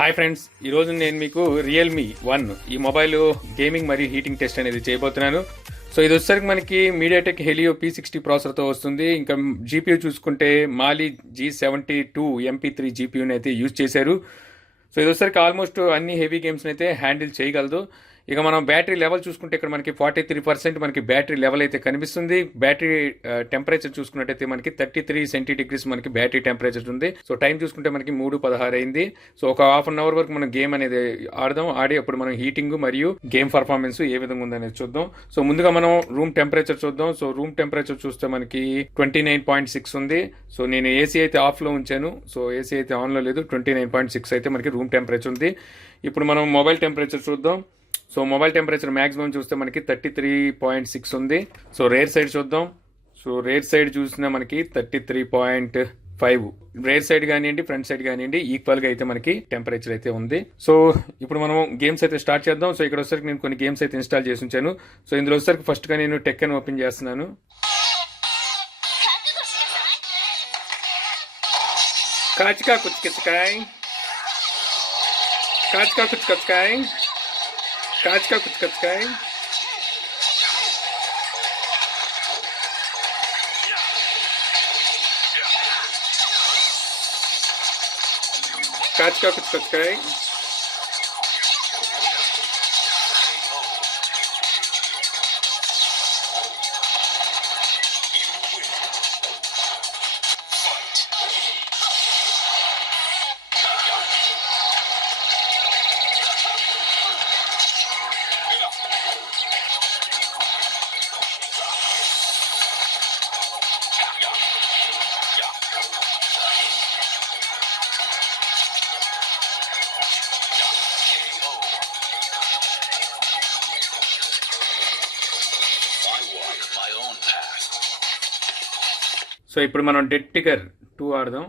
Hi friends, ఈరోజు నేను మీకు రియల్మీ 1 ఈ మొబైల్ గేమింగ్ మరియు హీటింగ్ టెస్ట్ అనేది చేయబోతున్నాను. సో ఇది వచ్చేసరికి మనకి మీడియాటెక్ హెలియో P60 ప్రాసెసర్తో వస్తుంది. ఇంకా జీపీయూ చూసుకుంటే మాలి G72 MP3 జీపీయూని అయితే యూజ్ చేశారు. సో ఇది వచ్చేసరికి ఆల్మోస్ట్ అన్ని హెవీ గేమ్స్ని అయితే హ్యాండిల్ చేయగలదు. ఇక మనం బ్యాటరీ లెవెల్ చూసుకుంటే ఇక్కడ మనకి 43% మనకి బ్యాటరీ లెవెల్ అయితే కనిపిస్తుంది. బ్యాటరీ టెంపరేచర్ చూసుకున్నట్టయితే మనకి 33 సెంటీడిగ్రీస్ మనకి బ్యాటరీ టెంపరేచర్ ఉంది. సో టైం చూసుకుంటే మనకి 3:16 అయింది. సో ఒక హాఫ్ అన్ అవర్ వరకు మనం గేమ్ అనేది ఆడి అప్పుడు మనం హీటింగ్ మరియు గేమ్ పర్ఫార్మెన్స్ ఏ విధంగా ఉందనేది చూద్దాం. సో ముందుగా మనం రూమ్ టెంపరేచర్ చూద్దాం. సో రూమ్ టెంపరేచర్ చూస్తే మనకి 29.6 ఉంది. సో నేను ఏసీ అయితే ఆఫ్ లో ఉంచాను. సో ఏసీ అయితే ఆన్ లో లేదు. 29.6 అయితే మనకి రూమ్ టెంపరేచర్ ఉంది. ఇప్పుడు మనం మొబైల్ టెంపరేచర్ చూద్దాం. సో మొబైల్ టెంపరేచర్ మాక్సిమం చూస్తే మనకి 33.6 ఉంది. సో రేర్ సైడ్ చూద్దాం. సో రేర్ సైడ్ చూసినా మనకి 33.5. రేర్ సైడ్ కానివ్వండి, ఫ్రంట్ సైడ్ కానివ్వండి, ఈక్వల్ గా అయితే మనకి టెంపరేచర్ అయితే ఉంది. సో ఇప్పుడు మనం గేమ్స్ అయితే స్టార్ట్ చేద్దాం. సో ఇక్కడ వచ్చేసరికి నేను కొన్ని గేమ్స్ అయితే ఇన్స్టాల్ చేసి ఉంచాను. సో ఇందులో వచ్చేసరికి ఫస్ట్ గా నేను టెక్కన్ ఓపెన్ చేస్తున్నాను. కాచికా కుచ్కిచకాయ్, కాచికా కుచ్కచకాయ్, కాచికా కుచ్కచకాయ్, కాచికా కుచ్కచకాయ్, సో ఇప్పుడు మనం డెడ్ టిగర్ 2 ఆడదాం.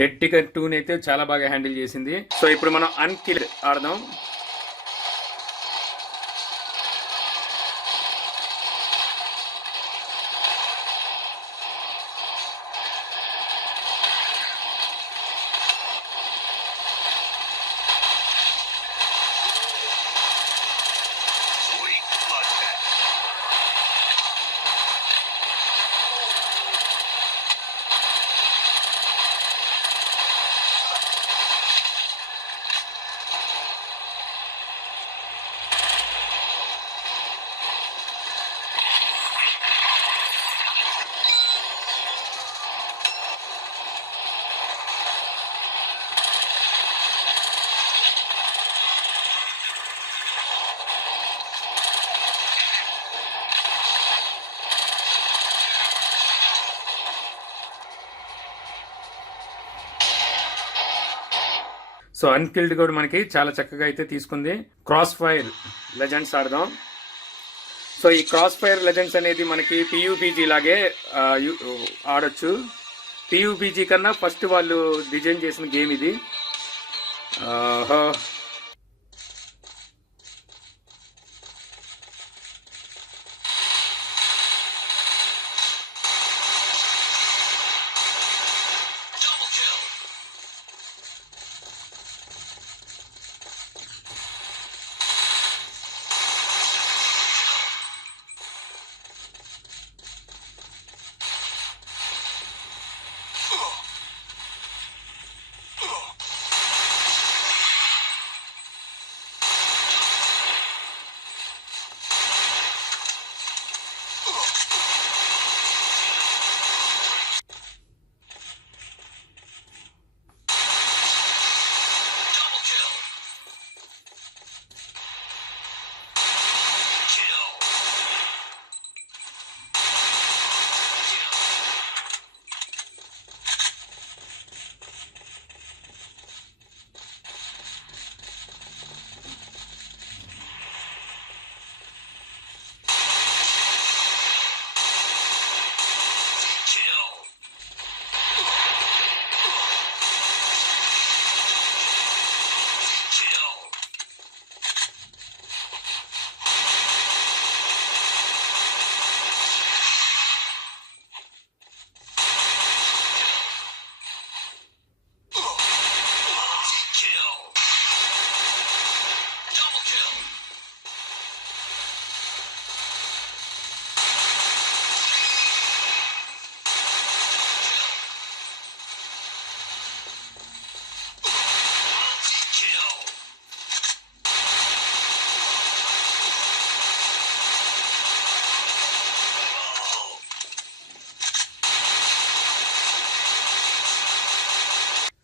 డెడ్ టిగర్ 2 అయితే చాలా బాగా హ్యాండిల్ చేసింది. సో ఇప్పుడు మనం అన్కిల్డ్ ఆడదాం. సో అన్కిల్డ్ కూడా మనకి చాలా చక్కగా అయితే తీసుకుంది. క్రాస్ ఫైర్ లెజెండ్స్ ఆడదాం. సో ఈ క్రాస్ ఫైర్ లెజెండ్స్ అనేది మనకి PUBG లాగే ఆడొచ్చు. PUBG కన్నా ఫస్ట్ వాళ్ళు డిజైన్ చేసిన గేమ్ ఇది.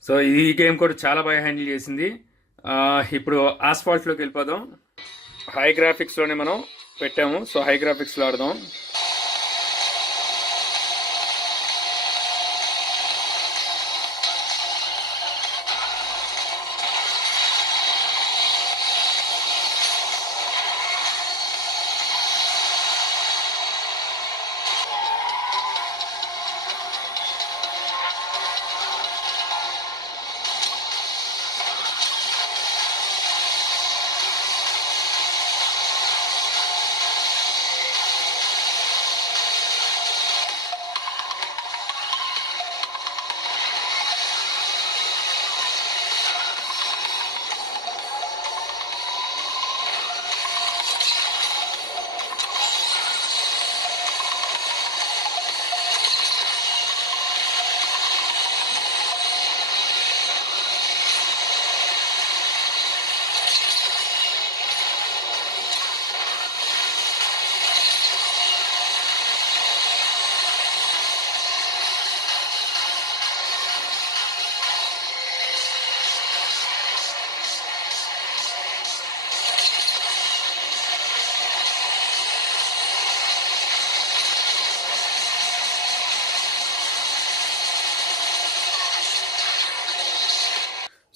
సో ఈ గేమ్ కూడా చాలా బాగా హ్యాండిల్ చేసింది. ఇప్పుడు ఆస్ఫాల్ట్లోకి వెళ్ళిపోదాం. హై గ్రాఫిక్స్లోనే మనం పెట్టాము. సో హై గ్రాఫిక్స్లో ఆడదాం.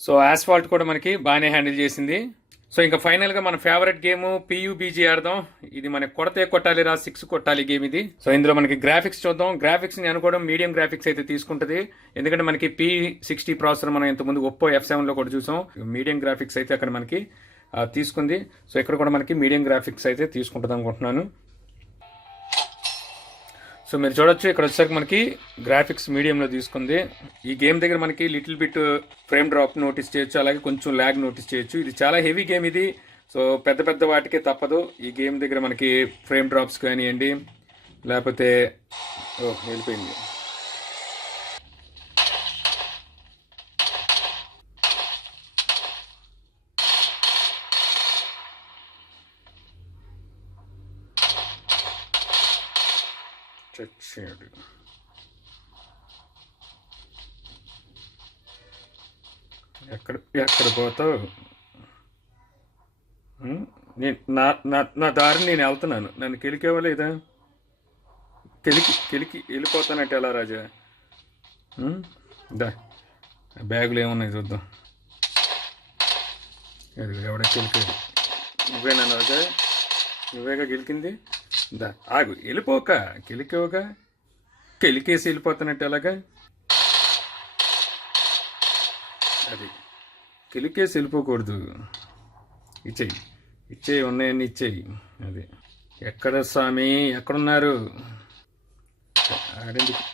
సో ఆస్ఫాల్ట్ కూడా మనకి బాగానే హ్యాండిల్ చేసింది. సో ఇంకా ఫైనల్గా మన ఫేవరెట్ గేమ్ PUBG ఆడదాం. ఇది మనకి కొడితే కొట్టాలి 6 కొట్టాలి గేమ్ ఇది. సో ఇందులో మనకి గ్రాఫిక్స్ చూద్దాం. గ్రాఫిక్స్ ని అనుకోవడం మీడియం గ్రాఫిక్స్ అయితే తీసుకుంటది. ఎందుకంటే మనకి P60 ప్రాసెసర్ మనం ఇంతకుముందు ఒప్పో F7 లో కూడా చూసాం. మీడియం గ్రాఫిక్స్ అయితే అక్కడ మనకి తీసుకుంది. సో ఇక్కడ కూడా మనకి మీడియం గ్రాఫిక్స్ అయితే తీసుకుంటుంది అనుకుంటున్నాను. సో మీరు చూడొచ్చు ఇక్కడ వచ్చేసరికి మనకి గ్రాఫిక్స్ మీడియంలో తీసుకుంది. ఈ గేమ్ దగ్గర మనకి little bit frame drop notice చేయొచ్చు, అలాగే కొంచెం ల్యాగ్ నోటీస్ చేయొచ్చు. ఇది చాలా హెవీ గేమ్ ఇది. సో పెద్ద పెద్ద వాటికే తప్పదు. ఈ గేమ్ దగ్గర మనకి ఫ్రేమ్ డ్రాప్స్ కానివ్వండి, లేకపోతే వెళ్ళిపోయింది. చచ్చాడు. ఎక్కడ పోతావు? నా దారిని నేను వెళ్తున్నాను. నన్ను కెలికేవా లేదా? కెలికి వెళ్ళిపోతానంటే ఎలా రాజా? దా బ్యాగులు ఏమున్నాయి చూద్దాం. అది ఎవడ కెలికేది? నువ్వేనా రాజా? నువ్వేగా గెలికింది. దా ఆగు, వెళ్ళిపోక కెలికేవగా. కెలికేసి వెళ్ళిపోతానంటే ఎలాగా? అది కెలికేసి వెళ్ళిపోకూడదు. ఇచ్చేయి ఉన్నాయని ఇచ్చేయి. అది ఎక్కడ స్వామి, ఎక్కడున్నారు? ఆడేందుకు?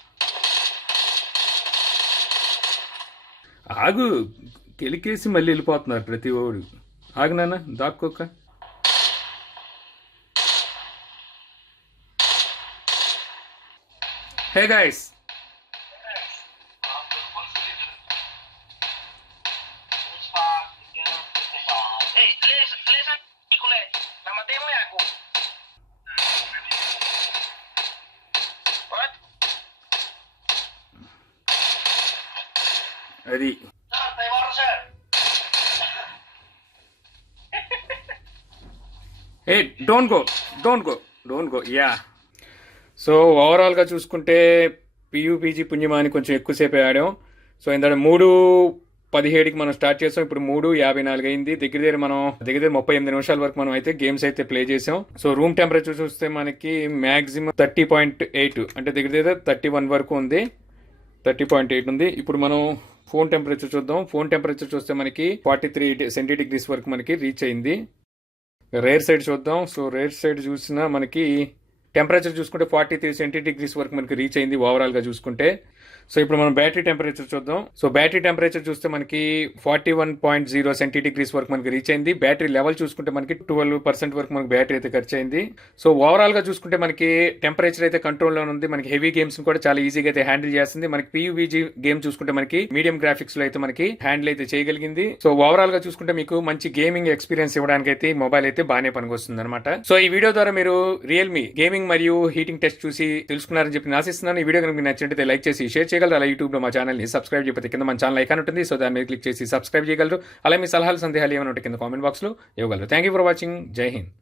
ఆగు, కెలికేసి మళ్ళీ వెళ్ళిపోతున్నారు ప్రతి ఓడు. ఆగు నాన్న, దాక్కోక. Hey guys. Hey, les articole. La matemo e aku. What? Ready. Sir, they were sir. Hey, don't go. Yeah. So ఓవరాల్గా చూసుకుంటే PUBG పుణ్యమాని కొంచెం ఎక్కువసేపు ఆడాం. సో ఇందులో 3:17కి మనం స్టార్ట్ చేసాం. ఇప్పుడు 3:54 అయింది. దగ్గర మనం 38 నిమిషాల వరకు మనం అయితే గేమ్స్ అయితే ప్లే చేసాం. సో రూమ్ టెంపరేచర్ చూస్తే మనకి మ్యాక్సిమం 30.8 అంటే దగ్గర 31 వరకు ఉంది. 30.8 ఉంది. ఇప్పుడు మనం ఫోన్ టెంపరేచర్ చూద్దాం. ఫోన్ టెంపరేచర్ చూస్తే మనకి 43 సెంటీడిగ్రీస్ వరకు మనకి రీచ్ అయింది. రేర్ సైడ్ చూద్దాం. సో రేర్ సైడ్ చూసినా మనకి టెంపరేచర్ చూసుకుంటే 43 సెంటీడిగ్రీస్ వరకు మనకి రీచ్ అయింది ఓవరాల్గా చూసుకుంటే. సో ఇప్పుడు మనం బ్యాటరీ టెంపరేచర్ చూద్దాం. సో బ్యాటరీ టెంపరేచర్ చూస్తే మనకి 41.0 సెంటీడిగ్రీస్ వరకు మనకి రీచ్ అయింది. బ్యాటరీ లెవెల్ చూసుకుంటే మనకి 12% వరకు మనకి బ్యాటరీ అయితే ఖర్చు అయింది. సో ఓవరాల్గా చూసుకుంటే మనకి టెంపరేచర్ అయితే కంట్రోల్లో ఉంది. మనకి హెవీ గేమ్స్ కూడా చాలా ఈజీగా అయితే హ్యాండిల్ చేస్తుంది. మనకి PUBG గేమ్ చూసుకుంటే మనకి మీడియం గ్రాఫిక్స్ లో అయితే మనకి హ్యాండిల్ అయితే చేయగలిగింది. సో ఓవరాల్ గా చూసుకుంటే మీకు మంచి గేమింగ్ ఎక్స్పీరియన్స్ ఇవ్వడానికి అయితే మొబైల్ అయితే బాగానే పనికొస్తుంది అనమాట. సో ఈ వీడియో ద్వారా మీరు రియల్మీ గేమింగ్ మరియు హీటింగ్ టెస్ట్ చూసి తెలుసుకున్నారని చెప్పి ఆశిస్తున్నాను. ఈ వీడియో కనుక మీకు నచ్చినట్లయితే లైక్ చేసి షేర్ చేయగలరు. అలా యూట్యూబ్లో మా ఛానల్ని సబ్స్క్రైబ్ చేయకపోతే కింద మన ఛానల్ ఐకాన్ ఉంటుంది. సో దాని మీద క్లిక్ చేసి సబ్స్క్రైబ్ చేయగలరు. అలా మీ సలహాలు సందేహాలు ఏమైనా ఉంటే కింద కామెంట్ బాక్స్లో ఇవ్వగలరు. Thank you for watching. జై హింద్.